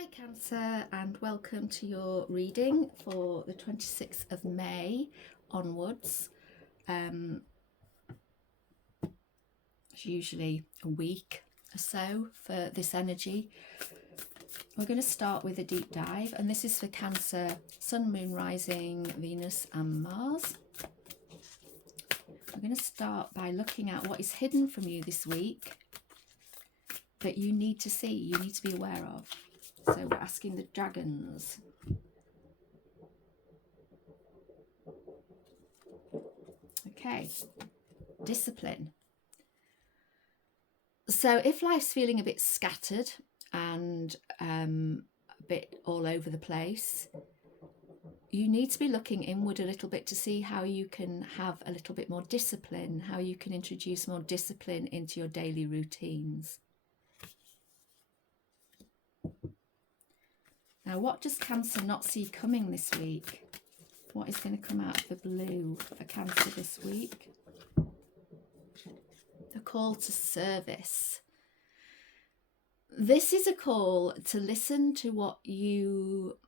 Hi Cancer, and welcome to your reading for the 26th of May onwards. It's usually a week or so for this energy. We're going to start with a deep dive, and this is for Cancer, Sun, Moon, Rising, Venus and Mars. We're going to start by looking at what is hidden from you this week that you need to see, you need to be aware of. So we're asking the dragons. Okay, discipline. So if life's feeling a bit scattered and a bit all over the place, you need to be looking inward a little bit to see how you can have a little bit more discipline, how you can introduce more discipline into your daily routines. Now, what does Cancer not see coming this week? What is going to come out of the blue for Cancer this week? A call to service. This is a call to listen to what you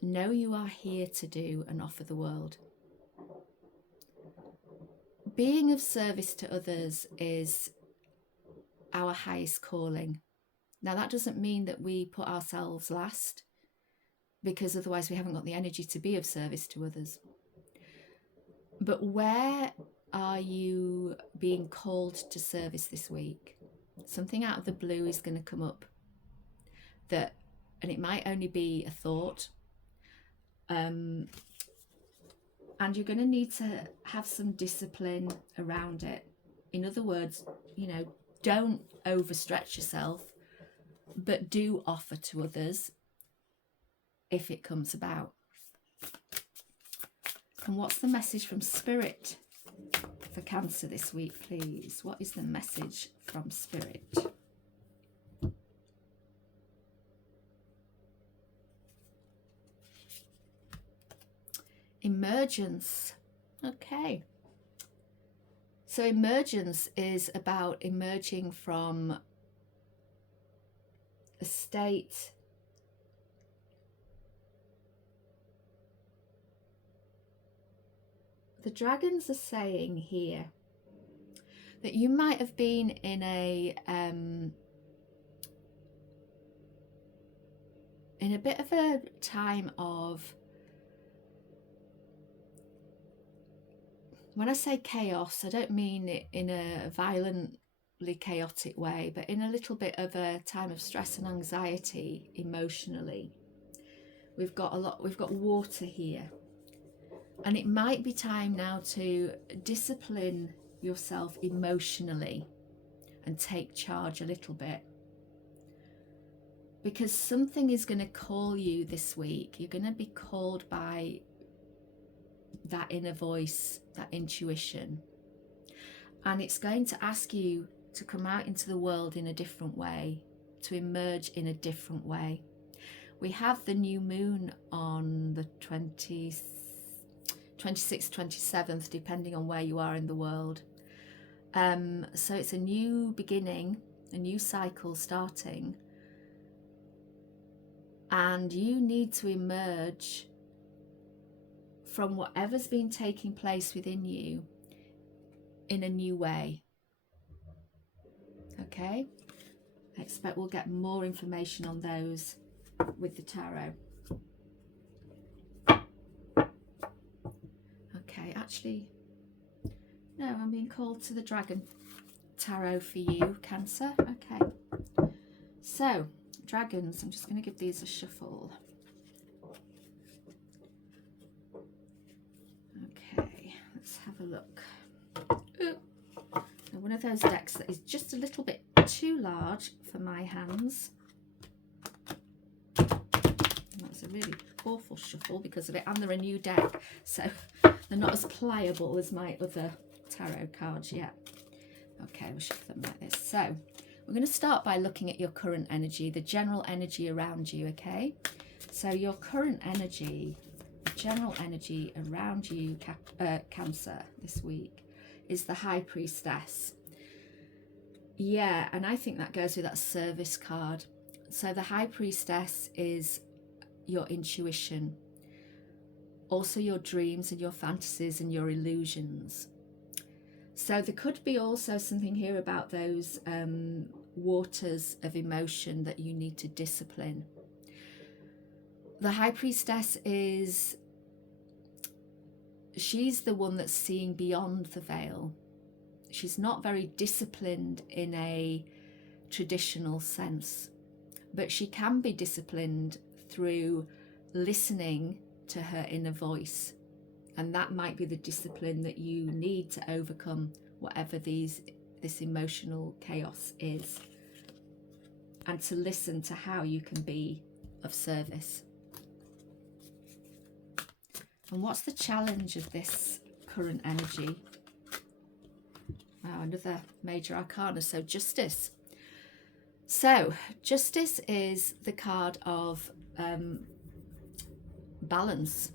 know you are here to do and offer the world. Being of service to others is our highest calling. Now, that doesn't mean that we put ourselves last, because otherwise we haven't got the energy to be of service to others. But where are you being called to service this week? Something out of the blue is going to come up that, and it might only be a thought, and you're going to need to have some discipline around it. In other words, don't overstretch yourself, but do offer to others if it comes about. And what's the message from Spirit for Cancer this week, please? What is the message from Spirit? Emergence. Okay. So emergence is about emerging from a state the dragons are saying here that you might have been in a bit of a time of, when I say chaos, I don't mean it in a violently chaotic way, but in a little bit of a time of stress and anxiety emotionally. We've got water here. And it might be time now to discipline yourself emotionally and take charge a little bit. Because something is going to call you this week. You're going to be called by that inner voice, that intuition. And it's going to ask you to come out into the world in a different way, to emerge in a different way. We have the new moon on the 26th, 27th, depending on where you are in the world. So it's a new beginning, a new cycle starting. And you need to emerge from whatever's been taking place within you in a new way. Okay? I expect we'll get more information on those with the tarot. Okay, actually, no, I'm being called to the Dragon Tarot for you, Cancer. Okay. So, dragons, I'm just going to give these a shuffle. Okay, let's have a look. Ooh. Now, one of those decks that is just a little bit too large for my hands. That's a really awful shuffle because of it, and they're a new deck, so they're not as pliable as my other tarot cards yet. Okay, we'll shuffle them like this. So we're going to start by looking at your current energy, the general energy around you, okay? So your current energy, general energy around you, Cancer, this week, is the High Priestess. Yeah, and I think that goes with that service card. So the High Priestess is your intuition, also your dreams and your fantasies and your illusions. So there could be also something here about those waters of emotion that you need to discipline. The High Priestess she's the one that's seeing beyond the veil. She's not very disciplined in a traditional sense, but she can be disciplined through listening to her inner voice. And that might be the discipline that you need to overcome whatever this emotional chaos is, and to listen to how you can be of service. And what's the challenge of this current energy? Wow, another major arcana. So Justice. So Justice is the card of balance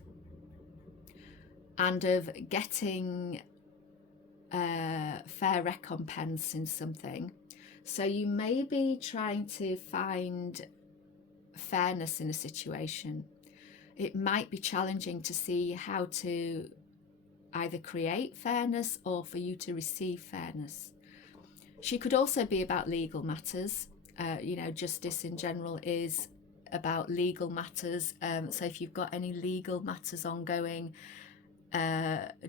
and of getting fair recompense in something. So you may be trying to find fairness in a situation. It might be challenging to see how to either create fairness or for you to receive fairness. She could also be about legal matters. Justice in general is about legal matters. So if you've got any legal matters ongoing,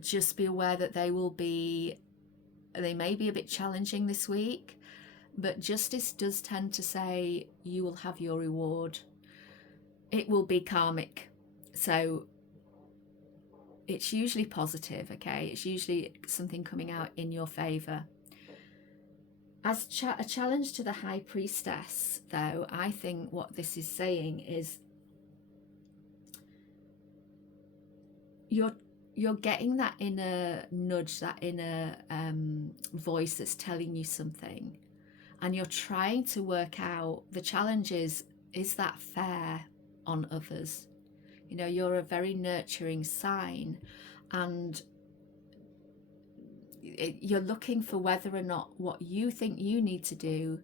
just be aware that they may be a bit challenging this week, but Justice does tend to say you will have your reward. It will be karmic, so it's usually positive, okay? It's usually something coming out in your favor. As a challenge to the High Priestess, though, I think what this is saying is you're getting that inner nudge, that inner voice that's telling you something, and you're trying to work out, the challenge is that fair on others? You're a very nurturing sign, and you're looking for whether or not what you think you need to do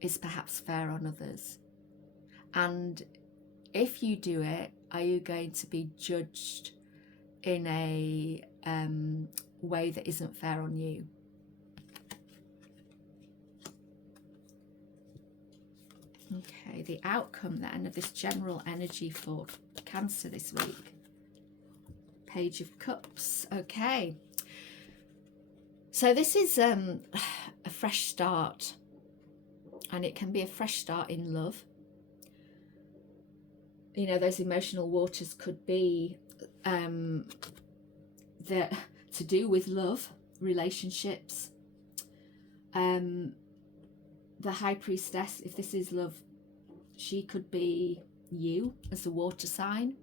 is perhaps fair on others. And if you do it, are you going to be judged in a way that isn't fair on you? Okay, the outcome then of this general energy for Cancer this week. Page of Cups. Okay. So this is a fresh start, and it can be a fresh start in love. Those emotional waters could be to do with love, relationships. The High Priestess, if this is love, she could be you as a water sign.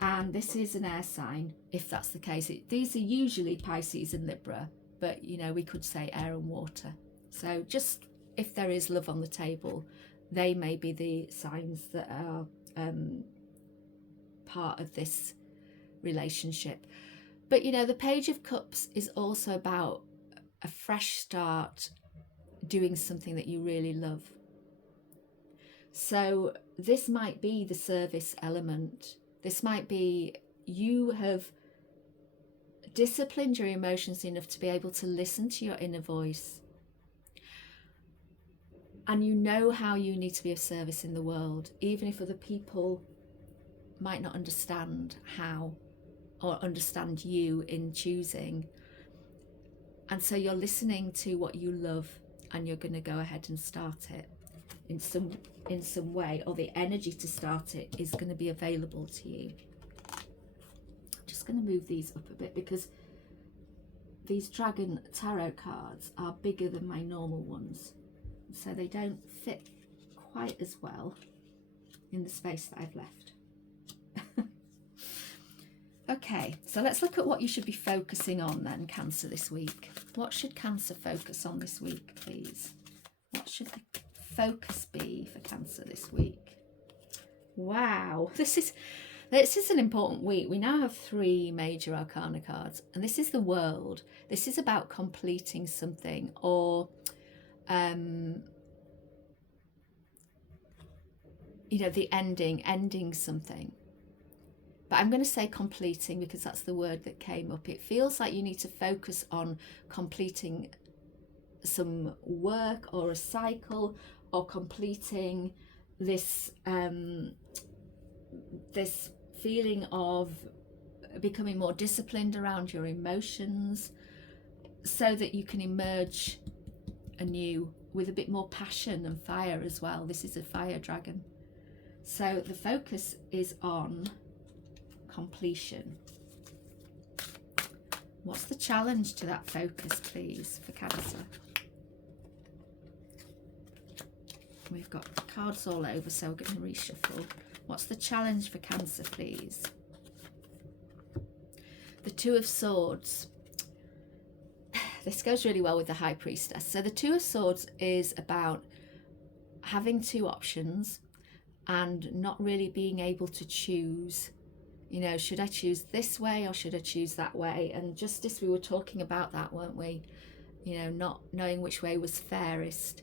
And this is an air sign, if that's the case. These are usually Pisces and Libra, but we could say air and water. So just if there is love on the table, they may be the signs that are part of this relationship. But the Page of Cups is also about a fresh start, doing something that you really love. So this might be the service element. This might be you have disciplined your emotions enough to be able to listen to your inner voice. And you know how you need to be of service in the world, even if other people might not understand how or understand you in choosing. And so you're listening to what you love, and you're going to go ahead and start it in some way, or the energy to start it is going to be available to you. I'm just going to move these up a bit because these Dragon Tarot cards are bigger than my normal ones, so they don't fit quite as well in the space that I've left. Okay, so let's look at what you should be focusing on then, Cancer, this week. What should Cancer focus on this week, please? What should the focus be for Cancer this week? Wow, this is an important week. We now have 3 major arcana cards, and this is the World. This is about completing something, or you know, the ending something. But I'm going to say completing because that's the word that came up. It feels like you need to focus on completing some work or a cycle, or completing this this feeling of becoming more disciplined around your emotions, so that you can emerge anew with a bit more passion and fire as well. This is a fire dragon. So the focus is on completion. What's the challenge to that focus, please, for Cancer? We've got cards all over, so we're going to reshuffle. What's the challenge for Cancer, please? The Two of Swords. This goes really well with the High Priestess. So the Two of Swords is about having two options and not really being able to choose. You know, should I choose this way or should I choose that way? And Justice, we were talking about that, weren't we? You know, not knowing which way was fairest.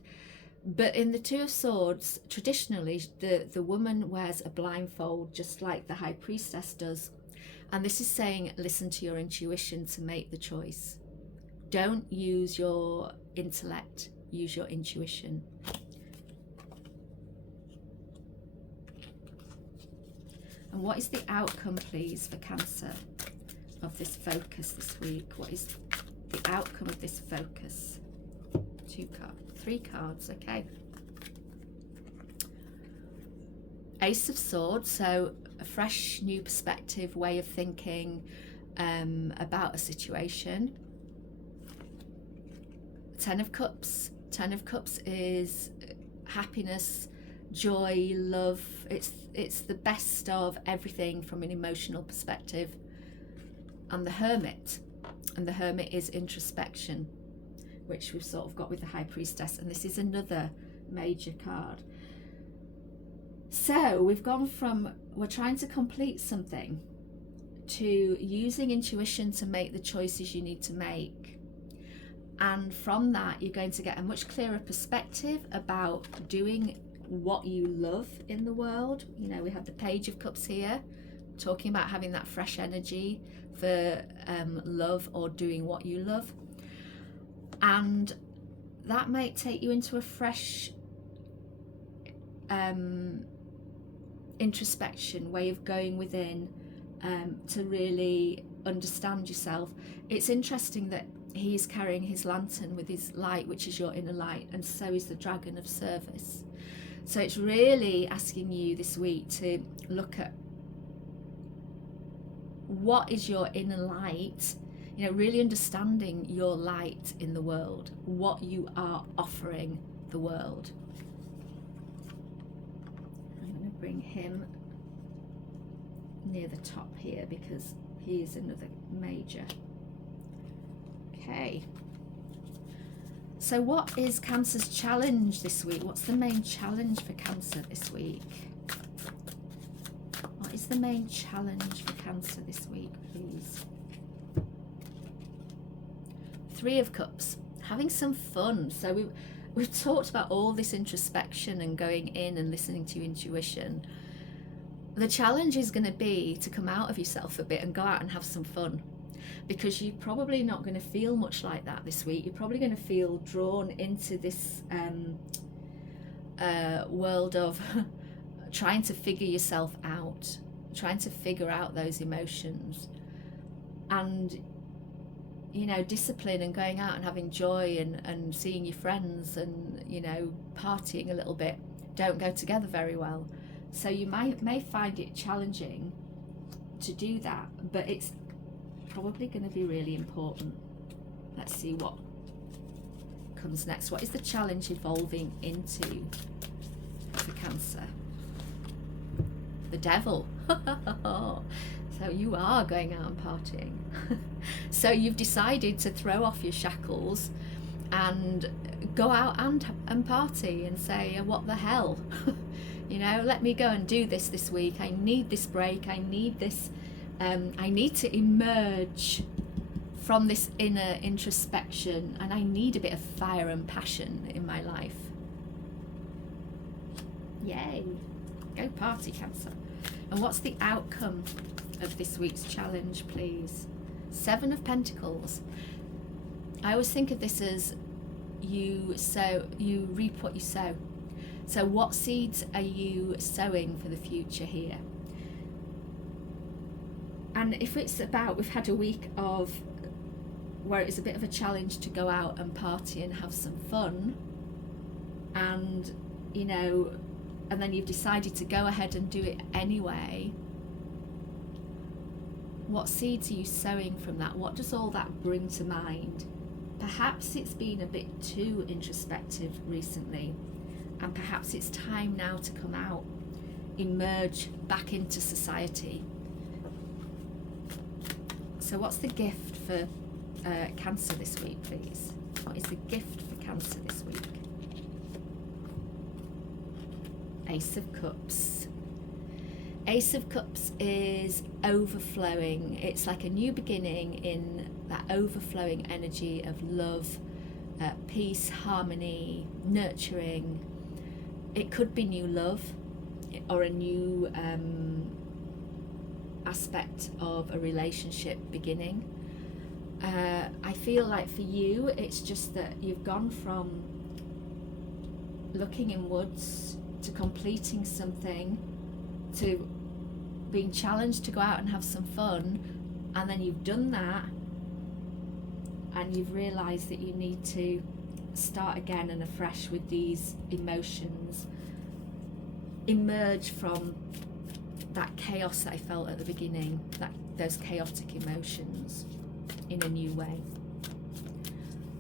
But in the Two of Swords, traditionally, the woman wears a blindfold, just like the High Priestess does. And this is saying, listen to your intuition to make the choice. Don't use your intellect, use your intuition. And what is the outcome, please, for Cancer of this focus this week? What is the outcome of this focus? 3 cards, okay. Ace of Swords, so a fresh new perspective, way of thinking about a situation. 10 of Cups. 10 of Cups is happiness, joy, love. It's the best of everything from an emotional perspective. And the Hermit. And the Hermit is introspection, which we've sort of got with the High Priestess. And this is another major card. So we've gone from we're trying to complete something to using intuition to make the choices you need to make. And from that, you're going to get a much clearer perspective about doing what you love in the world. You know, we have the Page of Cups here, talking about having that fresh energy for love or doing what you love. And that might take you into a fresh introspection, way of going within to really understand yourself. It's interesting that he's carrying his lantern with his light, which is your inner light, and so is the Dragon of Service. So it's really asking you this week to look at what is your inner light, you know, really understanding your light in the world, what you are offering the world. I'm going to bring him near the top here because he is another major. Okay, so what is Cancer's challenge this week? What's the main challenge for Cancer this week? What is the main challenge for Cancer this week, please? 3 of Cups, having some fun. So we've talked about all this introspection and going in and listening to your intuition. The challenge is going to be to come out of yourself a bit and go out and have some fun. Because you're probably not going to feel much like that this week. You're probably going to feel drawn into this world of trying to figure yourself out, trying to figure out those emotions. And, you know, discipline and going out and having joy and seeing your friends and, you know, partying a little bit don't go together very well. So you may find it challenging to do that, but it's probably going to be really important. Let's see what comes next. What is the challenge evolving into for Cancer? The Devil. So you are going out and partying. So you've decided to throw off your shackles and go out and party and say, what the hell? You know, let me go and do this week. I need this break. I need this. I need to emerge from this inner introspection, and I need a bit of fire and passion in my life. Yay. Go party, Cancer. And what's the outcome of this week's challenge, please? 7 of Pentacles. I always think of this as you reap what you sow. So what seeds are you sowing for the future here? And if it's about, we've had a week of where it's a bit of a challenge to go out and party and have some fun, and you know, and then you've decided to go ahead and do it anyway, what seeds are you sowing from that? What does all that bring to mind? Perhaps it's been a bit too introspective recently, and perhaps it's time now to come out, emerge back into society. So what's the gift for Cancer this week, please? What is the gift for Cancer this week? Ace of Cups. Ace of Cups is overflowing. It's like a new beginning in that overflowing energy of love, peace, harmony, nurturing. It could be new love or a new aspect of a relationship beginning. I feel like for you, it's just that you've gone from looking inwards to completing something, to being challenged to go out and have some fun, and then you've done that and you've realised that you need to start again and afresh with these emotions, emerge from that chaos that I felt at the beginning, those chaotic emotions, in a new way.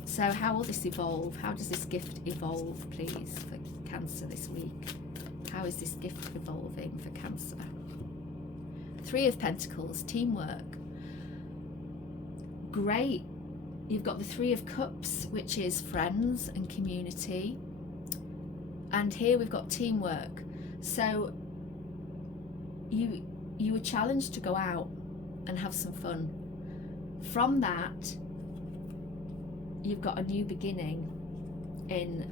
So how will this evolve? How does this gift evolve, please, for Cancer this week? How is this gift evolving for Cancer? 3 of Pentacles, teamwork. Great. You've got the 3 of Cups, which is friends and community. And here we've got teamwork. So you were challenged to go out and have some fun. From that, you've got a new beginning in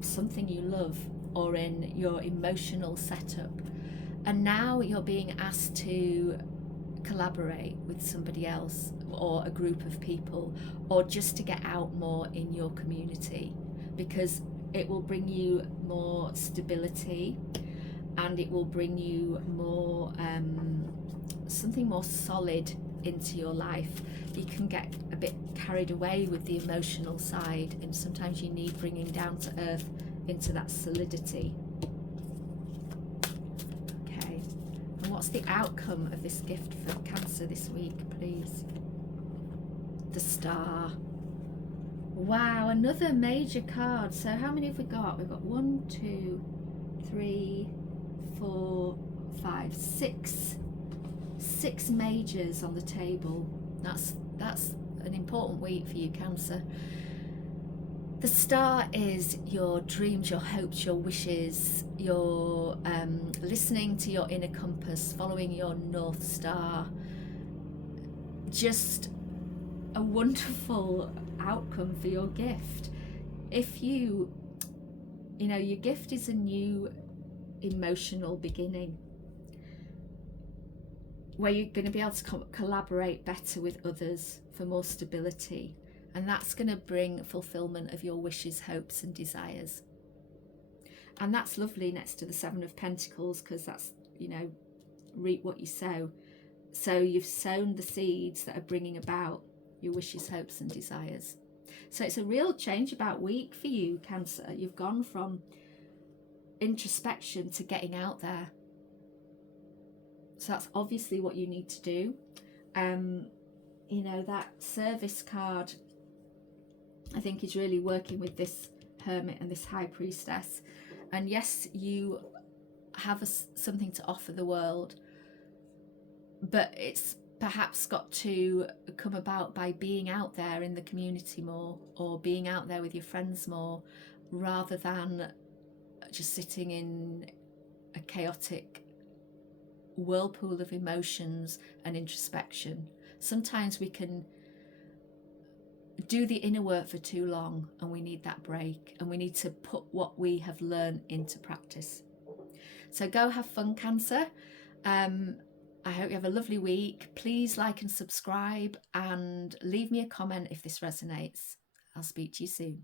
something you love or in your emotional setup. And now you're being asked to collaborate with somebody else or a group of people, or just to get out more in your community, because it will bring you more stability and it will bring you more something more solid into your life. You can get a bit carried away with the emotional side, and sometimes you need bringing down to earth into that solidity. Okay, and what's the outcome of this gift for Cancer this week, please? The Star. Wow, another major card. So how many have we got? We've got 1, 2, 3, 4, 5, 6 majors on the table. That's an important week for you, Cancer. The Star is your dreams, your hopes, your wishes, your listening to your inner compass, following your North Star. Just a wonderful outcome for your gift. If you know, your gift is a new emotional beginning where you're going to be able to collaborate better with others for more stability, and that's going to bring fulfillment of your wishes, hopes and desires. And that's lovely next to the 7 of Pentacles, because that's, you know, reap what you sow. So you've sown the seeds that are bringing about your wishes, hopes and desires. So it's a real change about week for you, Cancer. You've gone from introspection to getting out there. So that's obviously what you need to do. You know, that service card, I think, is really working with this Hermit and this High Priestess. And yes, you have something to offer the world, but it's perhaps got to come about by being out there in the community more, or being out there with your friends more, rather than just sitting in a chaotic whirlpool of emotions and introspection. Sometimes we can do the inner work for too long, and we need that break, and we need to put what we have learned into practice. So go have fun, Cancer. I hope you have a lovely week. Please like and subscribe and leave me a comment if this resonates. I'll speak to you soon.